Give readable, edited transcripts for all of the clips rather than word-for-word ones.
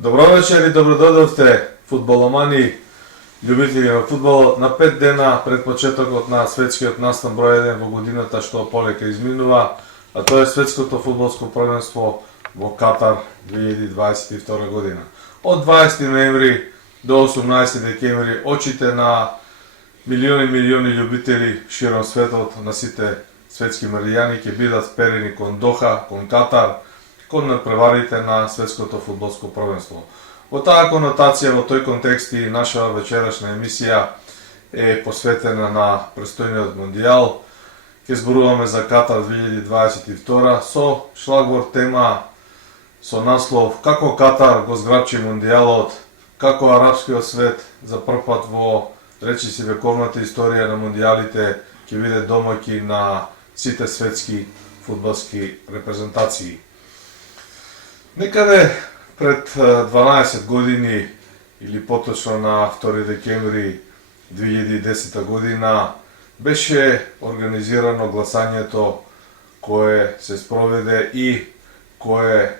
Добро вечер и добродојдовте, фудбаломани, љубители на фудбалот, на 5 дена пред почетокот на светскиот настан број 1 во годината што полека изминува, а тоа е светското фудбалско првенство во Катар 2022 година. Од 20 ноември до 18 декември очите на милиони љубители широм светот на сите светски меријани ќе бидат сперени кон Доха, кон Катар, кон надпреварите на светското фудбалско првенство. Во таа конотација, во тој контекст и наша вечерашна емисија е посветена на престојниот мондијал. Ќе зборуваме за Катар 2022 со шлагвор тема со наслов како Катар го зграбчи мондијалот, како арапскиот свет за прв пат во речиси вековната историја на мондијалите ќе биде домаќин на сите светски фудбалски репрезентации. Некаде пред 12 години или поточно на 2 декември 2010 година беше организирано гласањето кое се спроведе и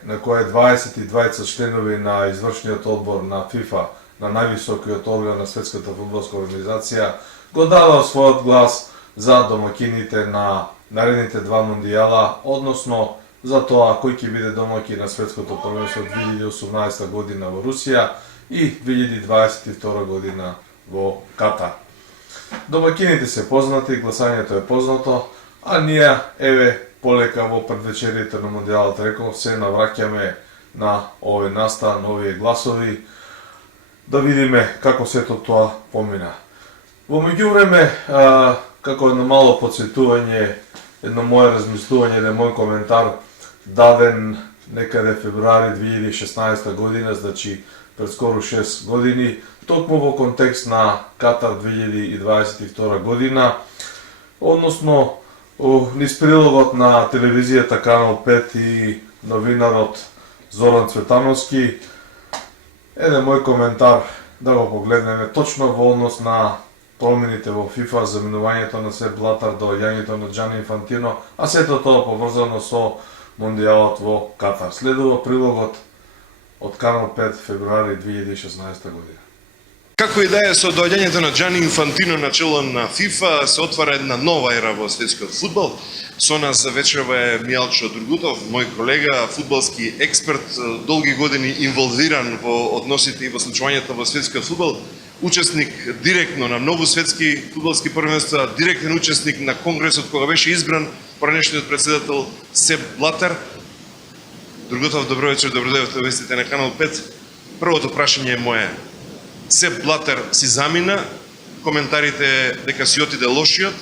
на кое 22 членови на извршниот одбор на ФИФА, на највисокиот орган на светската фудбалска организација, го дадоа својот глас за домакините на наредните два мондијала, односно за тоа кој ќе биде домаќин на светското првенство 2018 година во Русија и 2022 година во Катар. Домаќините се познати, гласањето е познато, а ние еве полека во предвечерието на мондијалот реков се навраќаме на овој настан, овие гласови, да видиме како сето тоа помина. Во меѓувреме, како едно мало подсетување, едно моје размислување, еден мој коментар даден некаде февруари 2016 година, значи пред скоро 6 години, токму во контекст на Катар 2022 година, односно низ прилогот на телевизијата Канал 5 и новинарот Зоран Цветановски, еден мој коментар да го погледнеме точно во однос на промените во ФИФА, заменувањето на Сеп Блатер, доаѓањето на Џани Инфантино, а сето тоа поврзано со мондијалот во Катар. Следува прилогот од Канал 5 февруари 2016 година. Како и да е, со доаѓањето на Џани Инфантино на чело на ФИФА се отвара една нова ера во светскиот фудбал. Со нас за вечерва е Мијалчо Другутов, мој колега, фудбалски експерт, долги години инволвиран во односите и во случувањето во светскиот фудбал, учесник директно на многу светски фудбалски првенства, директен учесник на конгресот кога беше избран поранешниот председател Сеп Блатер. Другутов, добро вечер, добродојдовте во вестите на Канал 5. Првото прашање е мое. Сеп Блатер си замина, коментарите дека си отиде лошиот,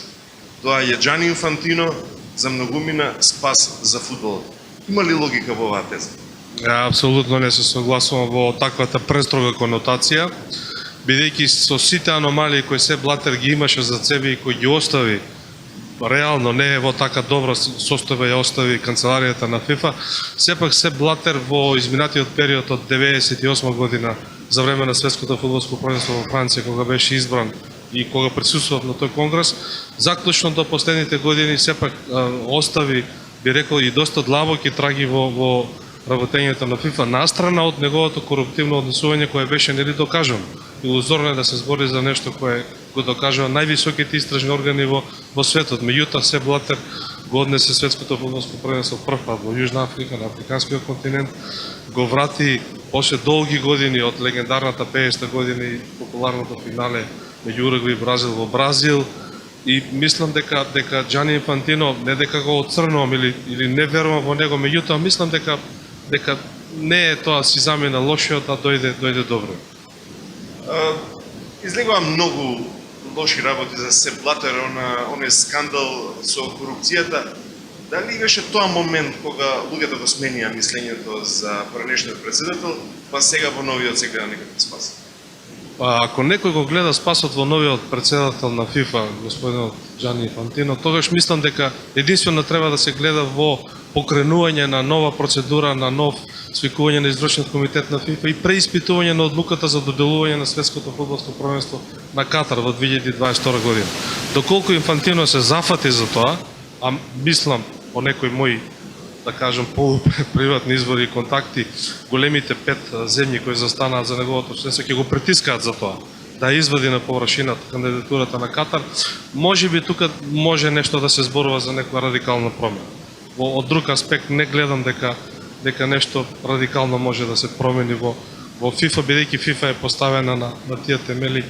доаѓа Џани Инфантино, за многумина спас за фудбалот. Има ли логика во оваа теза? Апсолутно не се согласувам во таквата престрога конотација, бидејќи со сите аномалии кои Сеп Блатер ги имаше за себе и кои ги остави, реално не е во така добра состојба ја остави канцеларијата на ФИФА, сепак Сеп Блатер во изминатиот период од 98 година за време на светското фудбалско првенство во Франција, кога беше избран и кога присуствував на тој конгрес, заклучно до последните години сепак остави, би рекол, и доста длабоки траги во работењето на ФИФА, настрана од неговото коруптивно однесување кое беше нели докажано. Илузорно е да се збори за нешто кое го докажува највисоките истражни органи во светот. Меѓутоа Сеп Блатер го однесе светското фудбалско првенство прв пат во Јужна Африка, на африканскиот континент, го врати после долги години од легендарната 50-та година и популарното финале меѓу Уругвај и Бразил во Бразил, и мислам дека Џани Инфантино, не дека го оцрнувам или не верувам во него, меѓутоа мислам дека не е тоа си замена лошиот, а дојде добро. Излегува многу лоши работи за Сеп Блатер, оној скандал со корупцијата. Дали беше тоа момент кога луѓето го сменија мислењето за поранешниот председател, па сега во новиот се гледа некако спас? Ако некој го гледа спасот во новиот председател на ФИФА, господинот Џани Инфантино, тогаш мислам дека единствено треба да се гледа во покренување на нова процедура, на нов свикување на извршниот комитет на ФИФА и преиспитување на одлуката за доделување на светското фудбалско првенство на Катар во 2022 година. Доколку Инфантино се зафати за тоа, а мислам по некои мои да кажем, полуприватни извори и контакти, големите 5 земји кои застанаат за неговото членство ќе го притискаат за тоа да извади на површината кандидатурата на Катар. Може би тука може нешто да се зборува за некоја радикална промена. Од друг аспект не гледам дека нешто радикално може да се промени во FIFA, бидејќи FIFA е поставена на тие темели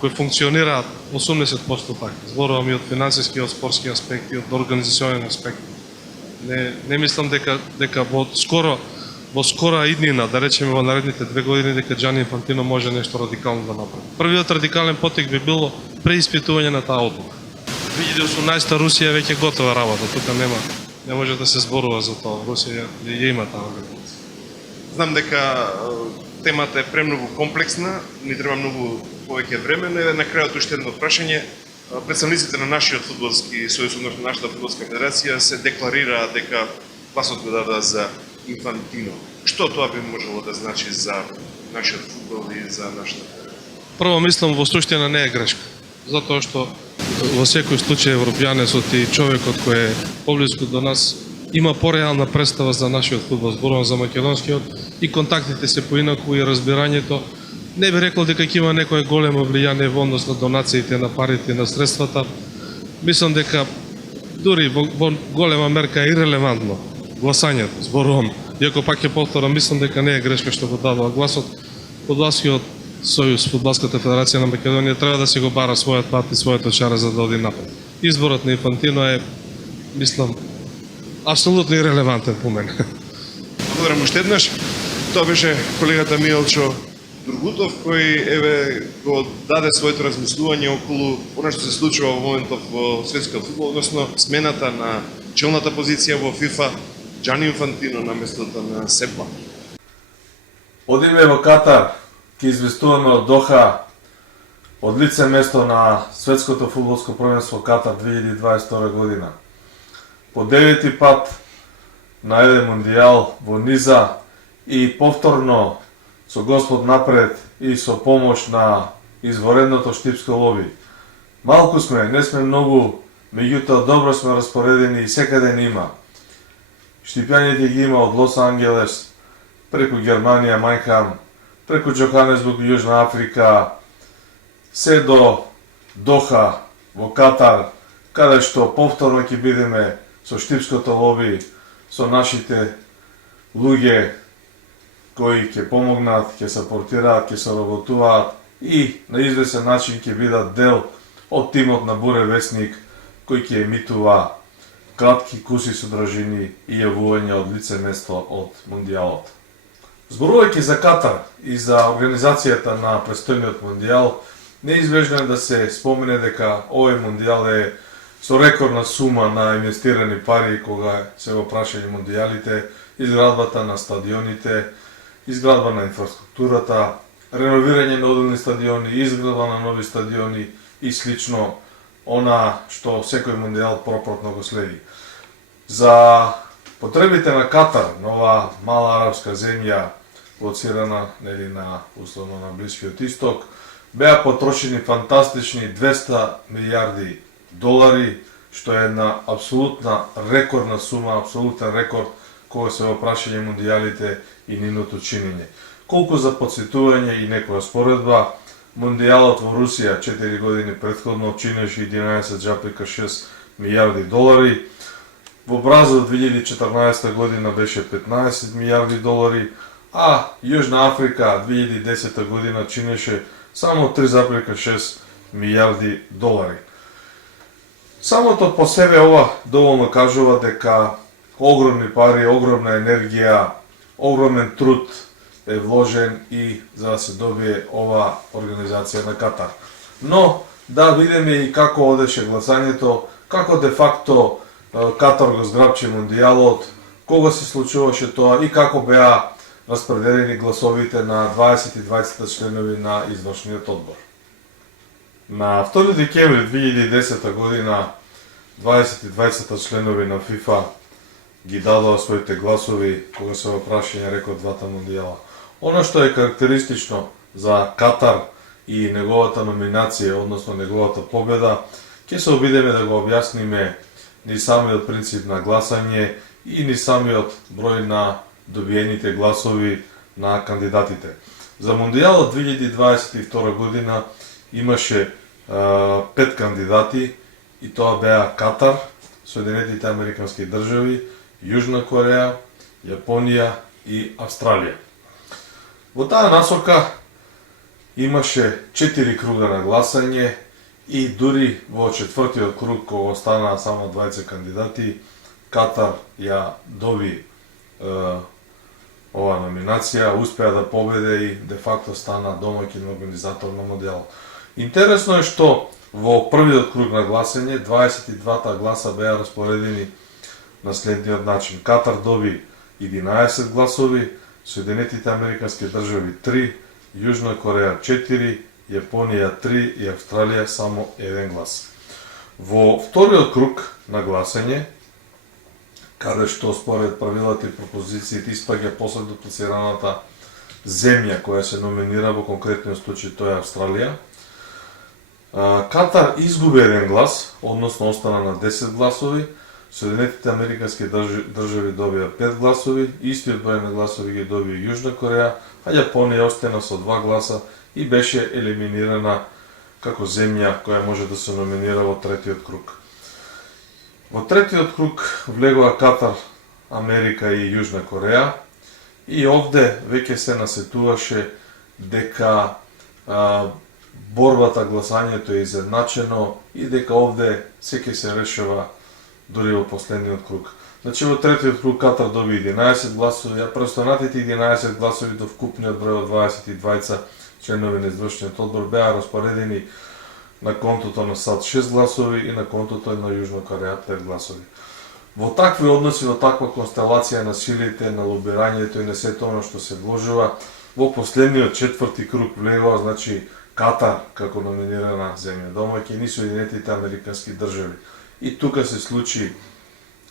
кои функционираат 80% така. Зборувам и од финансиски, од спортски аспект и од организационен аспект. Не мислам дека во скора иднина, да речеме во наредните 2 години, дека Џани Инфантино може нешто радикално да направи. Првиот радикален потик би било преиспитување на таа одлука. 2018 Русија веќе готова работа, тука не може да се зборува за тоа. Русија ја има таа организација. Знам дека темата е премногу комплексна, ни треба многу повеќе време, но на крајот уште едно прашање. Представниците на нашиот фудбалски сојуз, односно нашата фудбалска федерација се декларира дека гласот го дадат за Инфантино. Што тоа би можело да значи за нашиот фудбал и за нашата федерација? Прво мислам во суштина не е грешка, затоа што во секој случај европјанецот и човекот кој е поблиску до нас има пореална представа за нашиот фудбал, зборувам за македонскиот, и контактите се поинаку и разбирањето. Не би рекол дека ќе има некое големо влијание во однос на донациите, на парите, на средствата. Мислам дека дури во голема мерка е ирелевантно гласањето, зборувам. Иако пак ќе повторам, мислам дека не е грешка што го дадува гласот. Фудбалскиот сојуз, Фудбалската федерација на Македонија треба да се го бара својот пат и својата чара за да оди напред. Изборот на Инфантино е, мислам, апсолутно ирелевантен по мене. Благодарам уште еднаш. Тоа беше колегата Милчо Другутов, кој го даде своето размислување околу она што се случува во моментов во светскиот фудбал, односно смената на челната позиција во FIFA, Џани Инфантино на местото на Сепа. Одиме во Катар, ќе известуваме од Доха, од лице место на светското фудбалско првенство Катар 2022 година. По 9 пат на еден мондијал во низа и повторно со Господ напред и со помош на изворедното штипско лоби. Малку сме, не сме многу, меѓутоа добро сме распоредени и секаде не има. Штипјаните ги има од Лос Анджелес, преку Германија, Мајнхам, преку Џоханесбург, Јужна Африка, се до Доха во Катар, каде што повторно ќе бидеме со штипското лоби, со нашите луѓе кои ќе помогнат, ќе сапортираат, ќе соработуваат и на извесен начин ќе бидат дел од тимот на Буре Весник, кој ќе емитува кратки куси содржини и јавување од лице место од мондијалот. Зборувајќи за Катар и за организацијата на престојниот мондијал, неизбежно е да се спомене дека овој мондијал е со рекордна сума на инвестирани пари кога се го прашање мондијалите, изградбата на стадионите, изградба на инфраструктурата, реновирање на одделни стадиони, изградба на нови стадиони и слично она што секој мондијал пропратно го следи. За потребите на Катар, на ова мала арапска земја, лоцирана на условно на Блискиот Исток, беа потрошени фантастични 200 милијарди долари, што е една апсолутна рекордна сума, апсолутен рекорд кога се во прашање мондијалите и нивното чинење. Колку за подсетување и некоја споредба, мондијалот во Русија 4 години претходно чинеше 11,6 милијарди долари, во Бразил 2014 година беше 15 милијарди долари, а Јужна Африка 2010 година чинеше само 3,6 милијарди долари. Самото по себе ова доволно кажува дека огромни пари, огромна енергија, огромен труд е вложен и за да се добие ова организација на Катар. Но да видиме и како одеше гласањето, како де факто Катар го зграбчи мондијалот, кога се случуваше тоа и како беа распределени гласовите на 20 членови на извршниот одбор. На 2 декември 2010 година 20 членови на FIFA ги дадоа своите гласови кога се во прашање рекорд двата мондијала. Оно што е карактеристично за Катар и неговата номинација, односно неговата победа, ќе се обидеме да го објасниме ни самиот принцип на гласање и ни самиот број на добиените гласови на кандидатите. За Мондијалот 2022 година имаше 5 кандидати и тоа беа Катар, Соединетите Американски држави, Јужна Кореја, Јапонија и Австралија. Во таа насока имаше 4 круга на гласање и дури во четвртиот круг, кога останаа само 20 кандидати, Катар ја доби ова номинација, успеа да победе и де факто стана домаќин организатор на Мондијалот. Интересно е што во првиот круг на гласање 22 гласа беа распоредени на следниот начин. Катар доби 11 гласови, Соединетите Американски држави 3, Јужна Кореја 4, Јапонија 3 и Австралија само 1 глас. Во вториот круг на гласање, каде што според правилата и пропозициите испаѓа последно пласираната земја која се номинира, во конкретниот случај тоа е Австралија, Катар изгуби 1 глас, односно остана на 10 гласови, Соединетите Американски држави добија 5 гласови, истиот број на гласови ги добија Јужна Кореја, а Јапонија остана со 2 гласа и беше елиминирана како земја која може да се номинира во третиот круг. Во третиот круг влегува Катар, Америка и Јужна Кореја и овде веќе се насетуваше дека борбата, гласањето е изедначено и дека овде секој се решава дури во последниот круг. Значи во третиот круг Катар доби 11 гласови, а преостанатите 11 гласови до вкупниот број од 22 членови на извршниот одбор беа распоредени на контото на САД 6 гласови и на контото на Јужна Кореја 5 гласови. Во такви односи, во таква констелација на силите, на лобирањето и на сето оно што се вложува, во последниот четврти круг влегува, значи, Катар како номинирана земја домаќин и Соединетите Американски држави. И тука се случи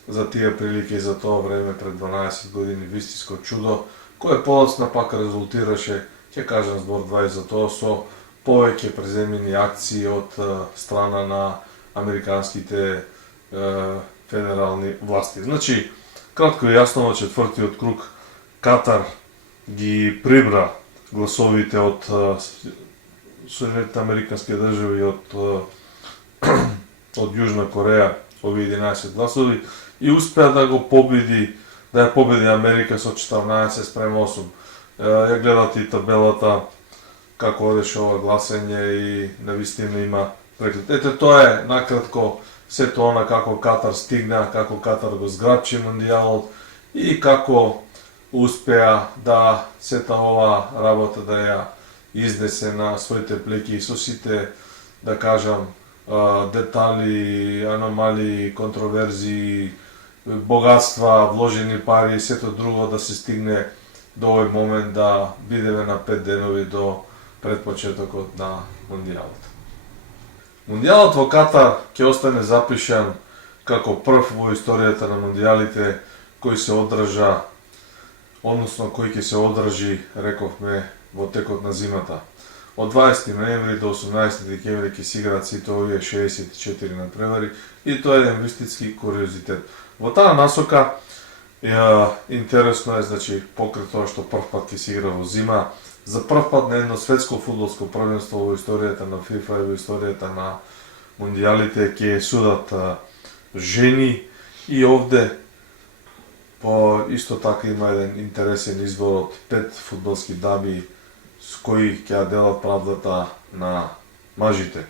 за тие прилики и за тоа време пред 12 години вистинско чудо, кое подоцна пак резултираше, ќе кажам збор 2 за тоа, со повеќе преземени акции од страна на американските федерални власти. Значи, кратко и јасно, во четвртиот круг Катар ги прибра гласовите од Соединетите Американски држави од Јужна Кореја, овие 11 гласови, и успеа да го победи, да ја победи Америка со 14:8. Ја гледате и табелата како одеше ова гласање и навистина има преглед. Ете, тоа е накратко сето она како Катар стигна, како Катар го зграбчи Мондијалот и како успеа да сета ова работа да ја изнесе на своите плеки со сите, да кажам, детали, аномалии, контроверзии, богатства, вложени пари и сето друго да се стигне до овој момент да бидеме на 5 денови до предпочетокот на Мондијалот. Мондијалот во Катар ќе остане запишан како прв во историјата на Мондијалите кој се одржа, односно кој ќе се одржи, рековме, во текот на зимата. Од 20 ноември до 18 декември ќе се играат сите овие 64 надпревари и тоа е еден вистински куриозитет. Во таа насока интересно е, значи, покрај тоа што прв пат ќе се игра во зима, за прв пат на едно светско фудбалско првенство во историјата на ФИФА и во историјата на Мондијалите ќе судат жени и овде по исто така има еден интересен избор од 5 фудбалски дами с кои ќе делат правдата на мажите.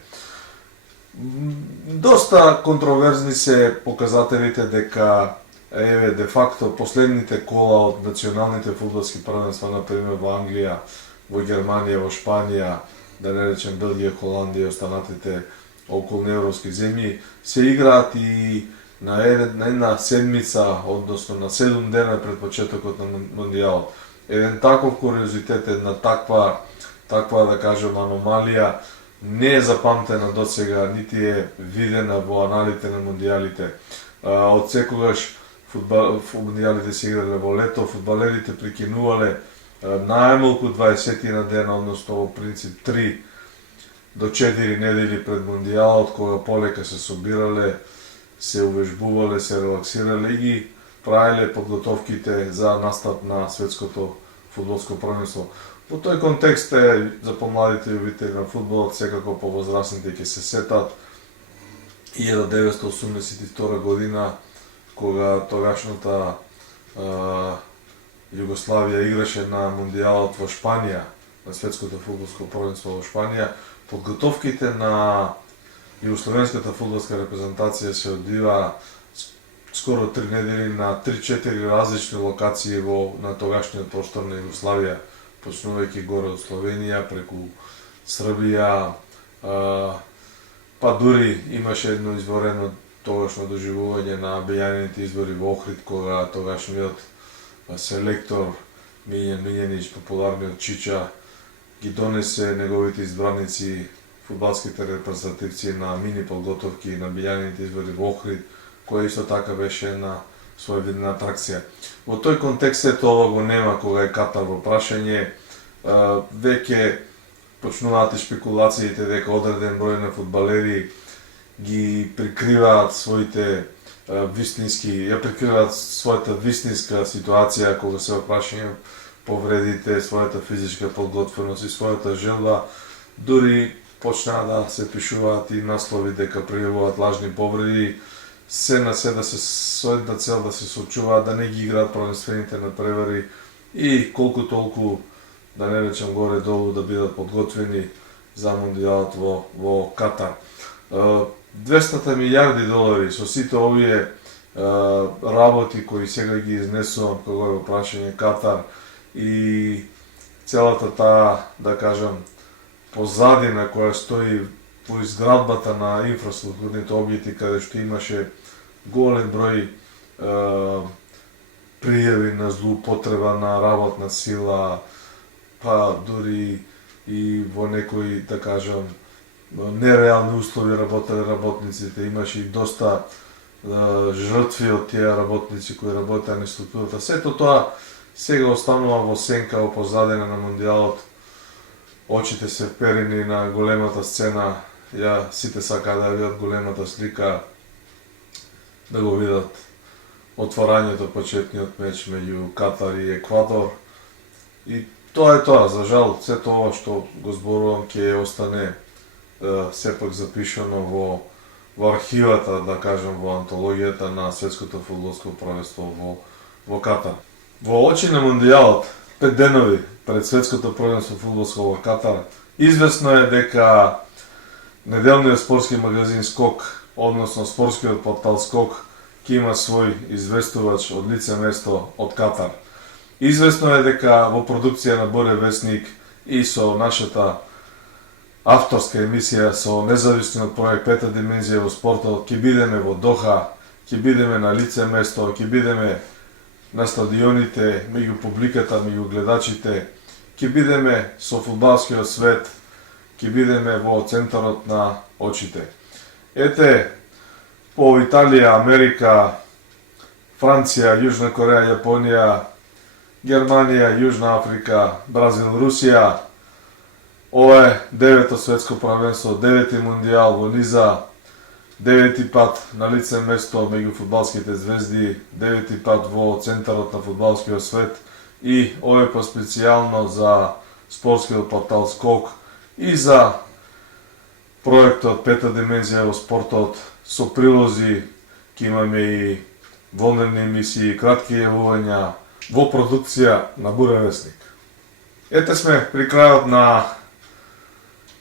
Доста контроверзни се показателите дека еве де факто последните кола од националните фудбалски првенства, например во Англија, во Германија, во Шпанија, да не речем Белгија, Холандија и останатите околни европски земји, се играат и на една седмица, односно на 7 дена пред почетокот на Мондијалот. Еден таков куриозитет, една таква да кажем аномалија не е запамтена досега, нити е видена во аналите на Мондијалите. Од секогаш Мондијалите се играле во лето, фудбалерите прекинувале најмалку 20 на дена, односно во принцип 3 до 4 недели пред Мондијалот, кога полека се собирале, се увежбувале, се релаксирале и ги правиле подготовките за настап на светското фудбалско првенство. Во тој контекст е за помладите љубители на фудбалот, секако повозрасните ќе се сетат 1982 година, кога тогашната Југославија играше на Мундијалот во Шпанија, на светското фудбалско првенство во Шпанија. Подготовките на југословенската фудбалска репрезентација се одвива скоро 3 недели на 3-4 различни локации на тогашниот простор на Југославија, почнувајќи горе од Словенија, преку Србија, па дури имаше едно изворено тогашно доживување на бејаните избори во Охрид, кога тогашниот селектор Милјан Милјанич, популарниот Чича, ги донесе неговите избраници, фудбалските репрезентативци на мини подготовки на бејаните избори во Охрид, која исто така беше една своевидна атракција. Во тој контекст ето ова го нема кога е Катар во прашање, веќе почнуваат и шпекулациите дека одреден број на фудбалери ги прикриваат своите прикриваат својата вистинска ситуација кога се опрашање повредите, својата физичка подготвеност и својата желба. Дури почнаа да се пишуваат и наслови дека пријавуваат лажни повреди, се на се да се со една цел да се сочуваат да не ги играат првенствените надпревари и колку толку, да не речем горе долу, да бидат подготвени за Мундијалот во Катар. 200 милиарди долари со сите овие работи кои сега ги изнесувам кога е прашање Катар и целата таа, да кажам, позадина која стои во изградбата на инфраструктурните објекти, каде што имаше голем број пријави на злоупотреба на работна сила, па дури и во некои, да кажам, нереални услови работеле работниците, имаше и доста жртви од тие работници кои работеа на структурата. Сето тоа сега останува во сенка, во позадина на Мундијалот. Очите се вперени на големата сцена, сите сакаат да видат големата слика, да го видат отворањето, почетниот меч меѓу Катар и Еквадор. И тоа е тоа, за жал, сето ова што го зборувам ќе остане сепак запишано во архивата, да кажем, во антологијата на светското фудбалско првенство во Катар. Во очи на Мундијалот, 5 денови пред светското првенство фудбалско во Катар, известно е дека неделниот спортски магазин Скок, односно спортскиот портал Скок, ќе има свој известувач од лице место од Катар. Известно е дека во продукција на Боре Весник и со нашата авторска емисија со независниот проект Пета димензија во спортот ќе бидеме во Доха, ќе бидеме на лице место, ќе бидеме на стадионите, меѓу публиката, меѓу гледачите, ќе бидеме со фудбалскиот свет, ќе бидеме во центарот на очите. Ете, по Италија, Америка, Франција, Јужна Кореја, Јапонија, Германија, Јужна Африка, Бразил, Русија, ова е 9-то светско првенство, 9-ти Мундијал во низа, 9-ти пат на лице место меѓу фудбалските звезди, 9-ти пат во центарот на фудбалскиот свет и ова е по-специјално за спортскиот портал Скок и за проектот Пета димензија во спортот со прилози, ќе имаме и волнени емисии, кратки јавувања во продукција на Буре Весник. Ете сме при крајот на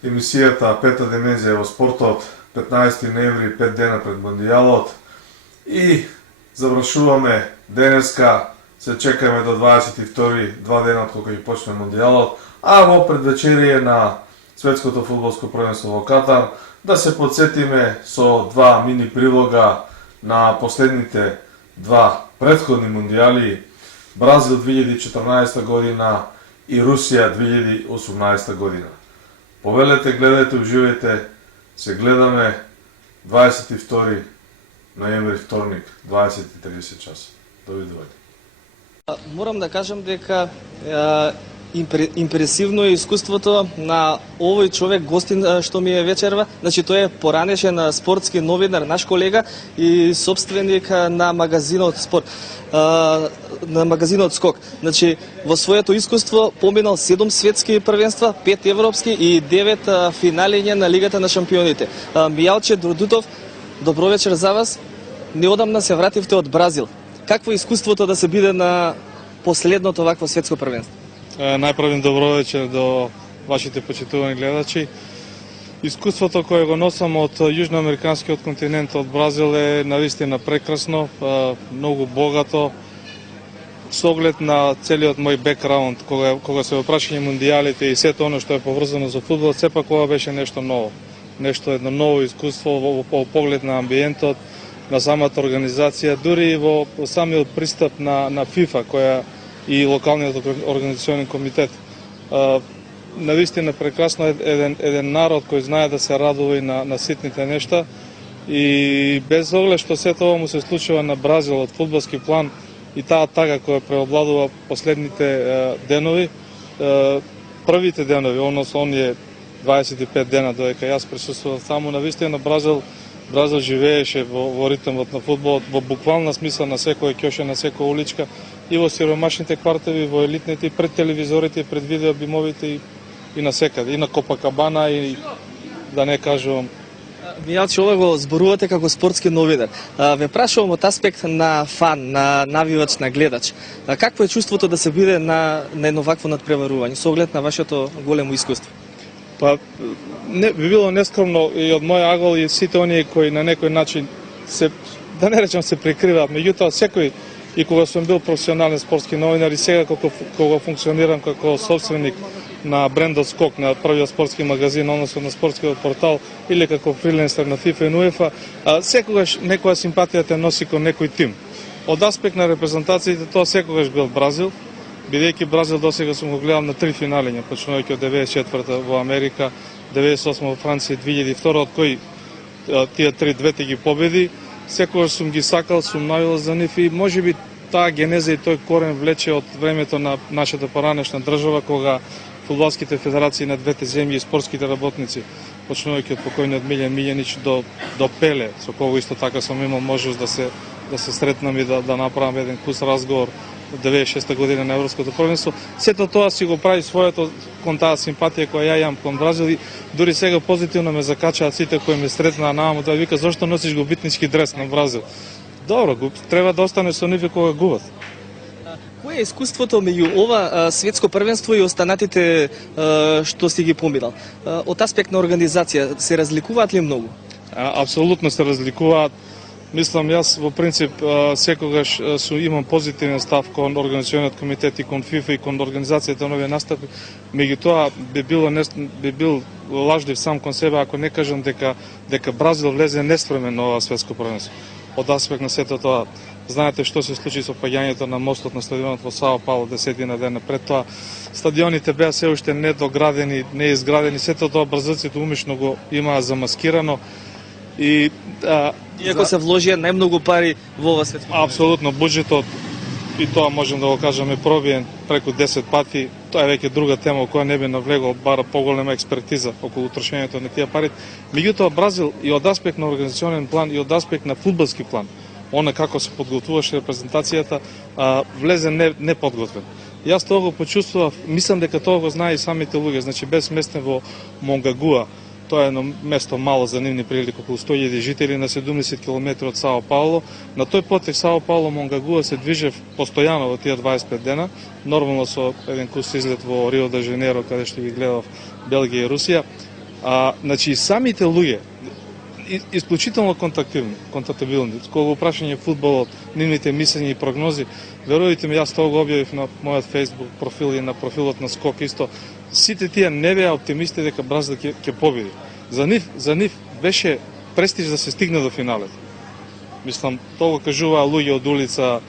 емисијата Пета димензија во спортот, 15 ноември, 5 дена пред Мундијалот и завршуваме денеска, се чекаме до 22, 2 дена од кога ќе почне Мундијалот, а во предвечерие на светското фудбалско првенство во Катар да се подсетиме со 2 мини прилога на последните 2 претходни Мундијали, Бразил 2014 година и Русија 2018 година. Повелете, гледате, уживајте, се гледаме 22 ноември, вторник, 20:30 часа. Довидување. Морам да кажам дека Импресивно е искуството на овој човек, гостин што ми е вечерва. Значи тој е поранешен спортски новинар, наш колега и собственик на магазинот Спорт, на магазинот Скок. Значи во своето искуство поминал 7 светски првенства, 5 европски и 9 финалиња на Лигата на шампионите. Мијалче Дурдутов, добро вечер за вас. Неодамна се вративте од Бразил. Какво е искуството да се биде на последното вакво светско првенство? Најправим добро вечер до вашите почитувани гледачи. Искуството кое го носам од јужноамериканскиот континент, од Бразил, е навистина прекрасно, многу богато, со оглед на целиот мој бекграунд, кога се опрашање мундијалите и сето оно што е поврзано за фудбал, сепак ова беше нешто ново. Едно ново искуство во поглед на амбиентот, на самата организација, дури и во самиот пристап на FIFA, која и локалниот организационен комитет. Навистина прекрасно еден народ кој знае да се радува и на ситните нешта, и без оглед што сето ова му се случува на Бразил од фудбалски план и таа тага која преобладува последните денови, првите денови, односно оние 25 дена додека јас присуствував таму, навистина Бразил живееше во ритмот на фудбалот, во буквална смисла на секоја ќоша, на секоја уличка, и во сиромашните квартали, во елитните, и пред телевизорите, пред видеобимовите и на секаде, и на Копакабана, и да не кажувам. Мијалче, ова го зборувате како спортски новинар. Ве прашувам од аспект на фан, на навивач, на гледач. Какво е чувството да се биде на едно вакво надпреварување, со оглед на вашето големо искуство? Па, не, би било нескромно и од мој агол и сите оние кои на некој начин се, да не речам се прикриваат, меѓутоа секој, и кога сум бил професионален спортски новинар и сега кога функционирам како собственик на брендот Скок, на првиот спортски магазин, односно на спортскиот портал, или како фриленсер на FIFA и на UEFA, секогаш некоја симпатија те носи кон некој тим. Од аспект на репрезентациите тоа секогаш бил Бразил, бидејќи Бразил досега сум го гледал на 3 финалиња, почнувајќи од 94-та во Америка, 98 во Франција, 2002, од кои тие двете ги победи. Секогаш сум ги сакал, сум навил за нив и можеби таа генеза и тој корен влече од времето на нашата поранешна држава, кога фудбалските федерации на двете земји и спортските работници, почнувајќи од покојниот Милјан Милјанич до Пеле, со кого исто така сум имал можност да се сретнам и да направам еден кус разговор од 96 година на Европското првенство. Сето тоа си го прави своето кон таа симпатија која ја имам кон Бразил, и дури сега позитивно ме закачаат сите кои ме сретнаа нааму, да вика зошто носиш го битнички дрес на Бразил. Добро, треба да остане со нив кога губат. Кое е искуството меѓу ова светско првенство и останатите што си ги поминал? Од аспект на организација се разликуваат ли многу? Апсолутно се разликуваат. Мислам, јас во принцип секогаш имам позитивен став кон организациониот комитет и кон FIFA и кон организацијата на овие настапи. Меѓутоа би бил лажлив сам кон себе ако не кажам дека Бразил влезе неспремен на ова светско првенство. Од аспект на сето тоа, знаете што се случи со паѓањето на мостот на стадионот во Сао Пауло 10 дена пред тоа. Стадионите беа се уште недоградени, неизградени, сето тоа бразилците умишно го имаа замаскирано. И иако се вложија најмногу пари во ова светско. Апсолутно, буџетот, и тоа можем да го кажеме, пробиен преку 10 пати. Тоа е веќе друга тема која не би навлегол, бара поголема експертиза околу трошењето на тие пари. Меѓутоа Бразил и од аспект на организационен план и од аспект на фудбалски план, она како се подготвуваше репрезентацијата, влезе неподготвен. Јас тоа го почувствував, мислам дека тоа го знае и самите луѓе, значи без местен во Монгагуа. Тоа е едно место мало за нивни прилики, околу 100.000 жители на 70 км од Сао Пауло. На тој потек Сао Пауло Монгагуа се движев постојано во тие 25 дена, нормално со еден кус излет во Рио де Жанеиро, каде што ги гледав Белгија и Русија. Значи самите луѓе исклучително контактабилни. Кога го прашање фудбалот, нивните мислења и прогнози, верувате ми, јас тоа го објавив на мојот Facebook профил и на профилот на Скок исто. Сите тие не беа оптимисти дека Бразил ќе победи. За нив беше престиж да се стигне до финалет. Мислам, тоа го кажуваа луѓе од улица,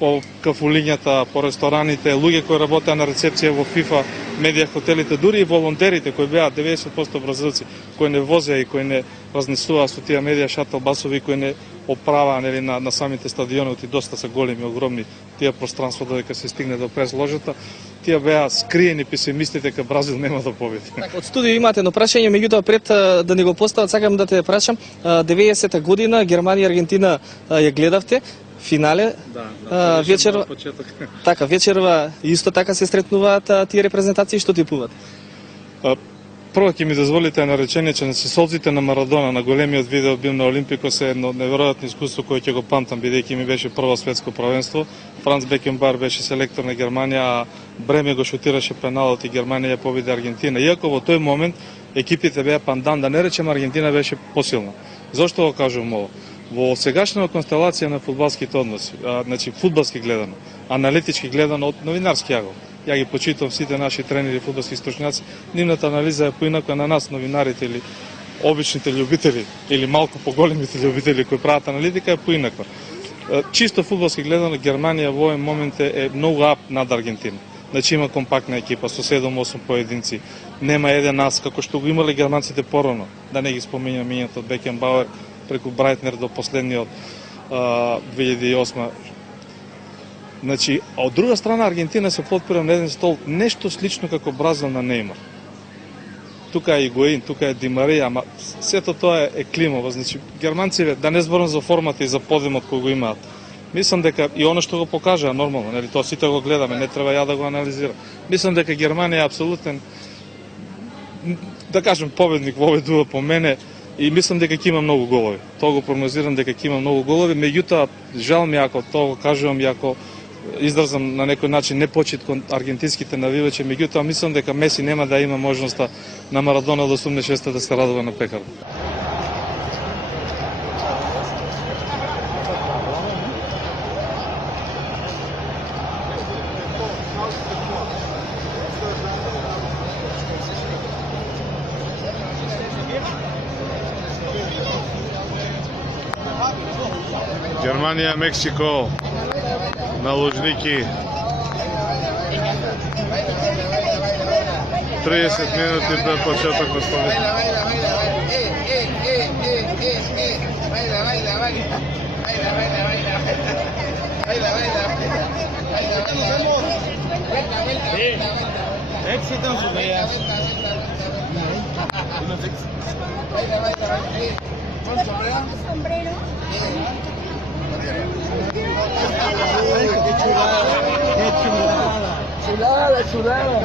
по кафулињата, по рестораните, луѓе кои работеа на рецепција во FIFA, медија хотелите, дури и волонтерите кои беа 90% бразилци, кои не возеа и кои не разнесуваа со тие медија шатл басови, кои не оправаа на самите стадиони, и доста се големи, огромни тие пространства додека се стигне до пресложата. тие беа скриени песимистите дека Бразил нема да победи. Така, од студио имате едно прашање, меѓутоа пред да ни го постават, сакам да те прашам, 90-та година Германија и Аргентина ја гледавте, финале, вечерва, почеток. така, вечерва исто така се сретнуваат тие репрезентации, што типуваат? Прво ќе ми дозволите една реченица, че солзите на Марадона на големиот видео бил на Олимпикос е едно неверојатно искуство кое ќе го памтам бидејќи ми беше прво светско првенство. Франц Бекенбар беше селектор на Германија, а Бреме го шутираше пеналот и Германија ја победи Аргентина. Иако во тој момент екипите беа пандан, да не речем Аргентина беше посилна. Зошто го кажувам ово? Во сегашната констелација на фудбалските односи, значи фудбалски гледано, аналитички гледано од новинарски агол. Ја ги почитам сите наши тренери, фудбалски стручњаци, нивната анализа е поинака на нас, новинарите или обичните љубители, или малку поголемите љубители кои прават аналитика е поинаква. Чисто фудбалски гледано, Германија во овој момент е многу ап над Аргентина. Значи има компактна екипа со 7-8 поединци. Нема еден ас, како што го имале германците порано. Да не ги споминјам името од Бекенбауер преку Брайтнер до последниот 2008. Значи, а од друга страна Аргентина се потпира на еден стол нешто слично како Бразил на Неймар. Тука е Игуаин, тука е Ди Марија, ама сето тоа е климово. Значи, германците, да не зборам за формата и за подемот кој го имаат, мислам дека и оно што го покажа нормално, нели тоа сите го гледаме, не треба ја да го анализирам. Мислам дека Германија е апсолутен, да кажем, победник во овој дуел по мене и мислам дека ќе има многу голови. Тоа го прогнозирам дека ќе има многу голови, меѓутоа жал ми ако тоа го кажувам и ако изразам на некој начин непочит кон аргентинските навивачи, меѓутоа мислам дека Меси нема да има можноста на Марадона до 86 да се радува на пекар. Германија, Мексико, на Лужники. 30 минути пред почеток на словето. Éxito en sus vidas. ¿Con sombrero? ¡Qué chulada! ¡Qué chulada! ¡Chulada, chulada!